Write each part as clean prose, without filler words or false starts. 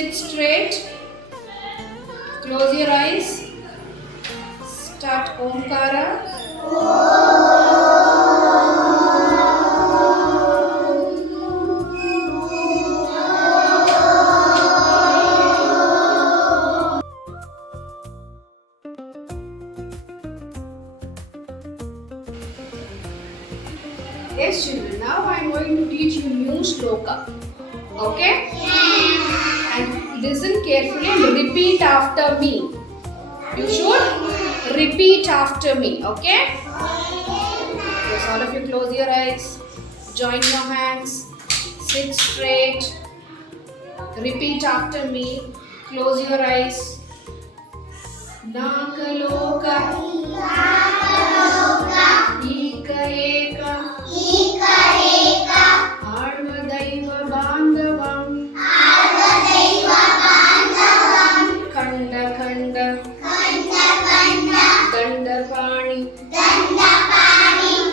Sit straight. Close your eyes. Start Omkara. Yes, children. Now I am going to teach you new shloka. Okay? And listen carefully and repeat after me. You should repeat after me. Okay? Yes, all of you close your eyes. Join your hands. Sit straight. Repeat after me. Close your eyes. Nakaloka. Ika eka. Arvadaiva bandhavam. Khanda khanda. Dandapani.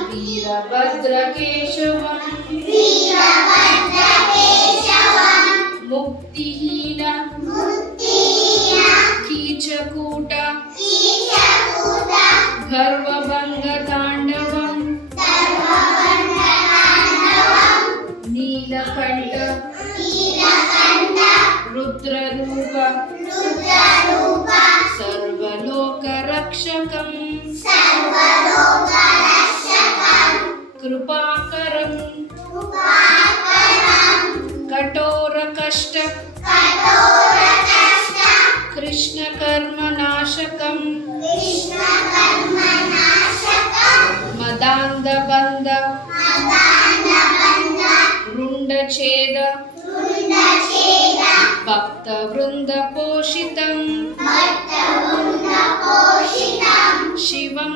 Veerabhadra keshavam. Muktihina. Kichakuta. Garvabhanga tandavam. Neelakanta. Rudrarupa. Sarvalokarakshakam. Krupakaram. Katorakashta. Krishna karmanashakam. Madandabandha. Rundacheda. Bhakta Vrinda Poshitam. Shivam.